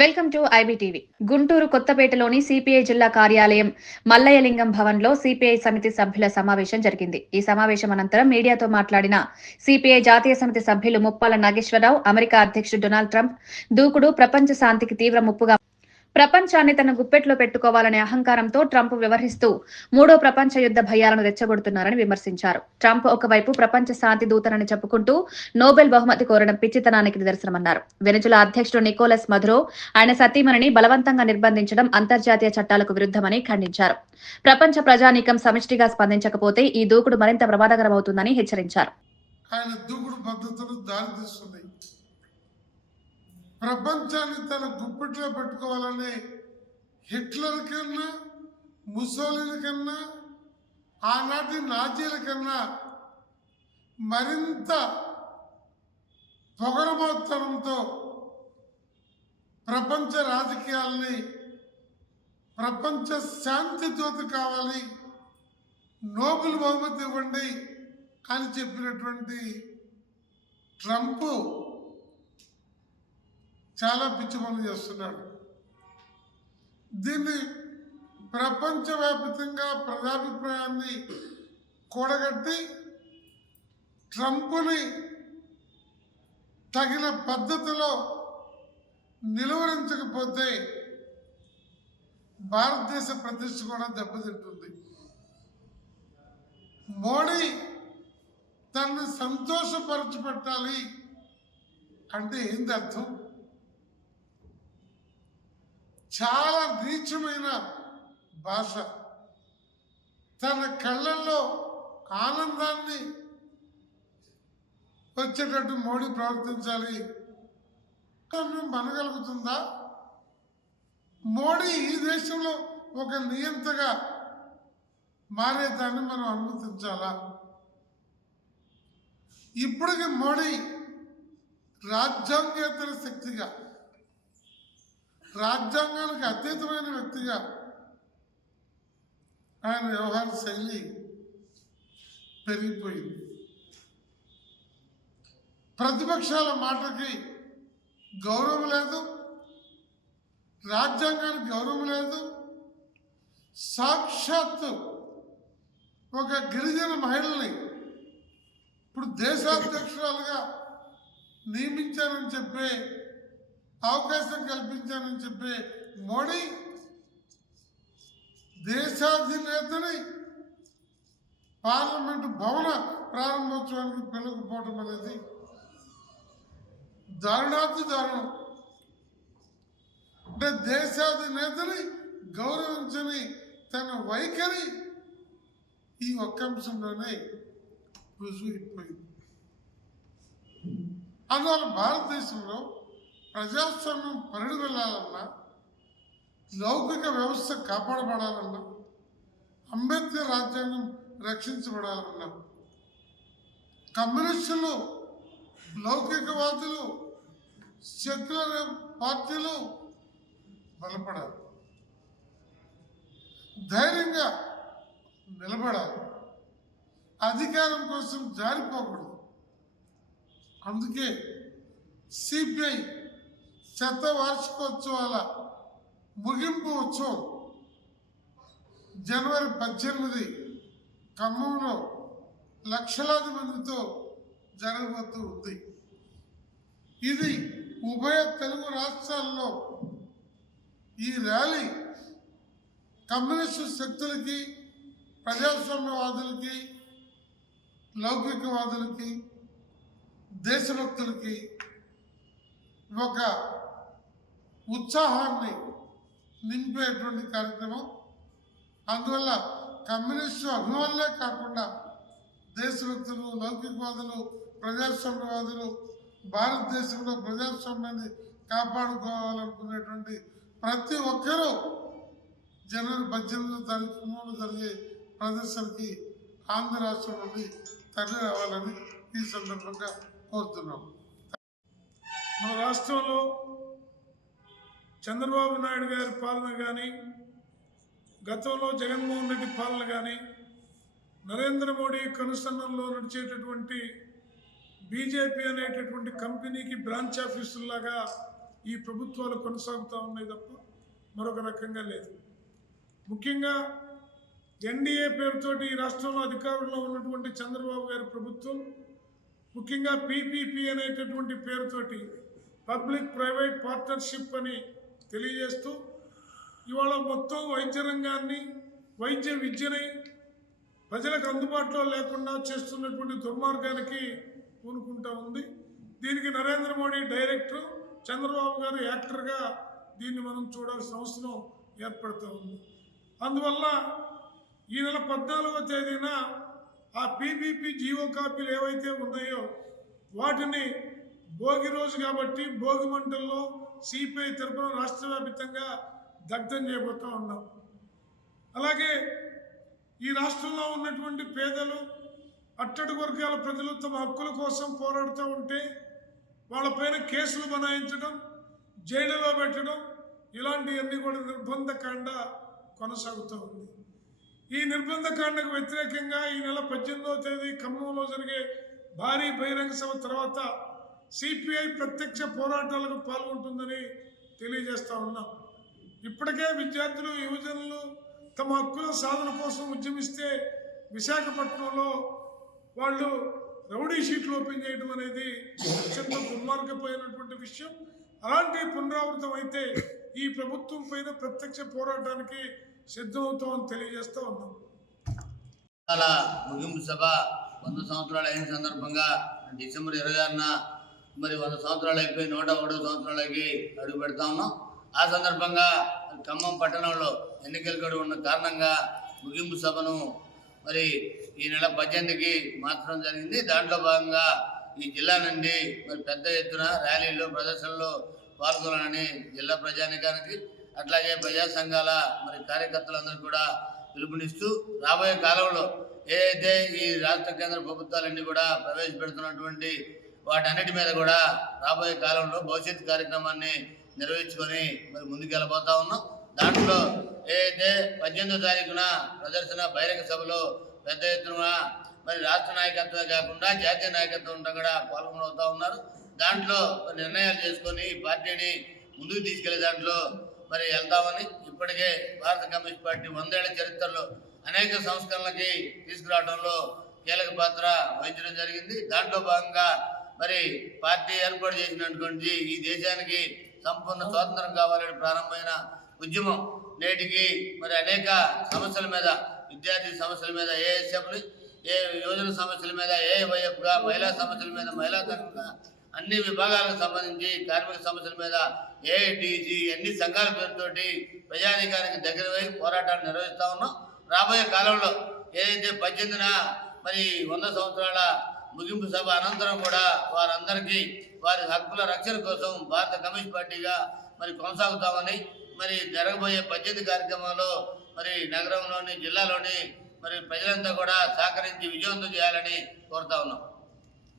Welcome to IBTV. Guntur కొత్తపేటలోని CPI జిల్లా కార్యాలయం మల్లయ్యలింగం భవన్లో సిపిఐ సమితి సభ్యుల సమావేశం జరిగింది. ఈ సమావేశం అనంతరం మీడియాతో మాట్లాడిన సిపిఐ జాతీయ సమితి సభ్యులు ముప్పాల నాగేశ్వరరావు, అమెరికా అధ్యక్షుడు డొనాల్డ్ ట్రంప్ దూకుడు ప్రపంచ శాంతికి తీవ్ర ముప్పుగా ప్రపంచాన్ని తన గుప్పెట్లో పెట్టుకోవాలనే అహంకారంతో ట్రంప్ వ్యవహరిస్తూ మూడో ప్రపంచ యుద్ధ భయాలను రెచ్చగొడుతున్నారని విమర్శించారు. ట్రంప్ ఒకవైపు ప్రపంచ శాంతి దూతనని చెప్పుకుంటూ నోబెల్ బహుమతి కోరడం పిచ్చితనానికి నిదర్శనమన్నారు. వెనిజులా అధ్యక్షుడు నికోలస్ మదురో ఆయన సతీమణిని బలవంతంగా నిర్బంధించడం అంతర్జాతీయ చట్టాలకు విరుద్ధమని ఖండించారు. ప్రపంచ ప్రజానీకం సమిష్టిగా స్పందించకపోతే ఈ దూకుడు మరింత ప్రమాదకరమవుతుందని హెచ్చరించారు. ప్రపంచాన్ని తన గుప్పిట్లో పెట్టుకోవాలనే హిట్లర్ కన్నా, ముసోలిని కన్నా, ఆనాటి నాజీల కన్నా మరింత పొగరబోత్తనంతో ప్రపంచ రాజకీయాలని ప్రపంచ శాంతి దూత కావాలి, నోబెల్ బహుమతి ఇవ్వండి అని చెప్పినటువంటి ట్రంప్ చాలా పిచ్చి పనులు చేస్తున్నాడు. దీన్ని ప్రపంచవ్యాప్తంగా ప్రజాభిప్రాయాన్ని కూడగట్టి ట్రంప్ని తగిన పద్ధతిలో నిలువరించకపోతే భారతదేశ ప్రతిష్ట కూడా దెబ్బతింటుంది. మోడీ తనని సంతోషపరచబెట్టాలి అంటే ఏంది అర్థం? చాలా నీచమైన భాష. తన కళ్ళల్లో ఆనందాన్ని వచ్చేటట్టు మోడీ ప్రవర్తించాలి మనగలుగుతుందా? మోడీ ఈ దేశంలో ఒక నియంతగా మారేదాన్ని మనం అనుమతించాలా? ఇప్పటికి మోడీ రాజ్యాంగేతర శక్తిగా, రాజ్యాంగానికి అతీతమైన వ్యక్తిగా ఆయన వ్యవహార శైలి పెరిగిపోయింది. ప్రతిపక్షాల మాటకి గౌరవం లేదు, రాజ్యాంగానికి గౌరవం లేదు. సాక్షాత్తు ఒక గిరిజన మహిళల్ని ఇప్పుడు దేశాధ్యక్షురాలుగా నియమించానని చెప్పే, అవకాశం కల్పించానని చెప్పే మోడీ దేశాధినేతని పార్లమెంటు భవన ప్రారంభోత్సవానికి పిలువకపోవడం అనేది దారుణాతి దారుణం. అంటే దేశాధినేతని గౌరవించని తన వైఖరి ఈ ఒక్క అంశంలోనే రుజువైపోయింది. అందువల్ల భారతదేశంలో ప్రజాస్వామ్యం పరిడి వెళ్ళాలన్నా, లౌకిక వ్యవస్థ కాపాడబడాలన్నా, అంబేద్కర్ రాజ్యాంగం రక్షించబడాలన్నా కమ్యూనిస్టులు, లౌకికవాదులు, సెక్యులర్ పార్టీలు బలపడాలి, ధైర్యంగా నిలబడాలి, అధికారం కోసం జారిపోకూడదు. అందుకే సిపిఐ శతవార్షికోత్సవాల ముగింపు ఉత్సవం జనవరి 18 ఖమ్మంలో లక్షలాది మందితో జరగబోతూ ఉంది. ఇది ఉభయ తెలుగు రాష్ట్రాల్లో ఈ ర్యాలీ కమ్యూనిస్టు శక్తులకి, ప్రజాస్వామ్యవాదులకి, లౌకికవాదులకి, దేశభక్తులకి ఒక ఉత్సాహాన్ని నింపేటువంటి కార్యక్రమం. అందువల్ల కమ్యూనిస్టు అభిమానులే కాకుండా దేశభక్తులు, లౌకికవాదులు, ప్రజాస్వామ్యవాదులు, భారతదేశంలో ప్రజాస్వామ్యాన్ని కాపాడుకోవాలనుకునేటువంటి ప్రతి ఒక్కరూ జనవరి 18వ తారీఖు జరిగే ప్రదర్శనకి ఆంధ్ర రాష్ట్రం నుండి తరలి రావాలని ఈ సందర్భంగా కోరుతున్నాం. మన రాష్ట్రంలో చంద్రబాబు నాయుడు గారి పాలన కానీ, గతంలో జగన్మోహన్ రెడ్డి పాలన కానీ, నరేంద్ర మోడీ కనుసన్నల్లో నడిచేటటువంటి బీజేపీ అనేటటువంటి కంపెనీకి బ్రాంచ్ ఆఫీసుల్లాగా ఈ ప్రభుత్వాలు కొనసాగుతూ ఉన్నాయి తప్ప మరొక రకంగా లేదు. ముఖ్యంగా ఎన్డీఏ పేరుతోటి ఈ రాష్ట్రంలో అధికారంలో ఉన్నటువంటి చంద్రబాబు గారి ప్రభుత్వం ముఖ్యంగా పీపీపీ అనేటటువంటి పేరుతోటి పబ్లిక్ ప్రైవేట్ పార్ట్నర్షిప్ అని తెలియజేస్తూ ఇవాళ మొత్తం వైద్య రంగాన్ని, వైద్య విద్యని ప్రజలకు అందుబాటులో లేకుండా చేస్తున్నటువంటి దుర్మార్గానికి పూనుకుంటా ఉంది. దీనికి నరేంద్ర మోడీ డైరెక్టర్, చంద్రబాబు గారు యాక్టర్గా దీన్ని మనం చూడాల్సిన అవసరం ఏర్పడుతూ ఉంది. అందువల్ల ఈ నెల 14వ తేదీన ఆ పీపీపీ జీవో కాపీలు ఏవైతే ఉన్నాయో వాటిని భోగి రోజు కాబట్టి భోగి మంటల్లో సిపిఐ తరఫున రాష్ట్ర వ్యాప్తంగా దగ్ధం చేయబోతూ ఉన్నాం. అలాగే ఈ రాష్ట్రంలో ఉన్నటువంటి పేదలు, అట్టడుగు వర్గాల ప్రజలు తమ హక్కుల కోసం పోరాడుతూ ఉంటే వాళ్ళపైన కేసులు బనాయించడం, జైలులో పెట్టడం, ఇలాంటివన్నీ కూడా నిర్బంధకాండ కొనసాగుతూ ఉంది. ఈ నిర్బంధకాండకు వ్యతిరేకంగా ఈ నెల 18వ తేదీ ఖమ్మంలో జరిగే భారీ బహిరంగ సభ తర్వాత సిపిఐ ప్రత్యక్ష పోరాటాలకు పాల్గొంటుందని తెలియజేస్తూ ఉన్నాం. ఇప్పటికే విద్యార్థులు, యువజనులు తమ హక్కుల సాధన కోసం ఉద్యమిస్తే విశాఖపట్నంలో వాళ్ళు రౌడీ షీట్లు ఓపెన్ చేయడం అనేది అత్యంత దుర్మార్గపోయినటువంటి విషయం. అలాంటి పునరావృతం అయితే ఈ ప్రభుత్వం పైన ప్రత్యక్ష పోరాటానికి సిద్ధమవుతామని తెలియజేస్తూ ఉన్నాం. ముగింపు సభ 100 సంవత్సరాలు అయిన సందర్భంగా డిసెంబర్ 26న మరి 100 సంవత్సరాలు అయిపోయి 101వ సంవత్సరాలకి అడుగు పెడతా ఉన్నాం. ఆ సందర్భంగా ఖమ్మం పట్టణంలో ఎన్నికల గడువు ఉన్న కారణంగా ముగింపు సభను మరి ఈ నెల 18కి మార్చడం జరిగింది. దాంట్లో భాగంగా ఈ జిల్లా నుండి మరి పెద్ద ఎత్తున ర్యాలీలు, ప్రదర్శనలు పాల్గొనాలని జిల్లా ప్రజానికానికి అట్లాగే ప్రజా సంఘాల మరి కార్యకర్తలందరూ కూడా పిలుపునిస్తూ రాబోయే కాలంలో ఏదైతే ఈ రాష్ట్ర కేంద్ర ప్రభుత్వాలన్నీ కూడా ప్రవేశపెడుతున్నటువంటి వాటన్నిటి మీద కూడా రాబోయే కాలంలో భవిష్యత్ కార్యక్రమాన్ని నిర్వహించుకొని మరి ముందుకు వెళ్ళబోతా ఉన్నాం. దాంట్లో ఏదైతే 18వ తారీఖున ప్రదర్శన బహిరంగ సభలో పెద్ద ఎత్తున మరి రాష్ట్ర నాయకత్వమే కాకుండా జాతీయ నాయకత్వం కూడా పాల్గొనవుతా ఉన్నారు. దాంట్లో నిర్ణయాలు చేసుకొని పార్టీని ముందుకు తీసుకెళ్లే దాంట్లో మరి వెళ్తామని ఇప్పటికే భారత కమ్యూనిస్ట్ పార్టీ 100 ఏళ్ల చరిత్రలో అనేక సంస్కరణలకి తీసుకురావడంలో కీలక పాత్ర వహించడం జరిగింది. దాంట్లో భాగంగా మరి పార్టీ ఏర్పాటు చేసినటువంటి ఈ దేశానికి సంపూర్ణ స్వాతంత్రం కావాలని ప్రారంభమైన ఉద్యమం నేటికి మరి అనేక సమస్యల మీద, విద్యార్థి సమస్యల మీద ఏఎస్ఎఫ్ని, ఏ యువజన సమస్యల మీద ఏవైఎఫ్గా, మహిళా సమస్యల మీద మహిళా సంఘంగా, అన్ని విభాగాలకు సంబంధించి కార్మిక సమస్యల మీద ఏఐటీజీ అన్ని సంఘాల పేరుతోటి ప్రజానీకానికి దగ్గరవై పోరాటాలు నిర్వహిస్తూ ఉన్నాం. రాబోయే కాలంలో ఏదైతే 18న మరి 100 సంవత్సరాల ముగింపు సభ అనంతరం కూడా వారందరికీ వారి హక్కుల రక్షణ కోసం భారత కమ్యూనిస్ట్ పార్టీగా మరి కొనసాగుతామని మరి జరగబోయే 18 కార్యక్రమంలో మరి నగరంలోని, జిల్లాలోని మరి ప్రజలంతా కూడా సహకరించి విజయవంతం చేయాలని కోరుతా ఉన్నాం.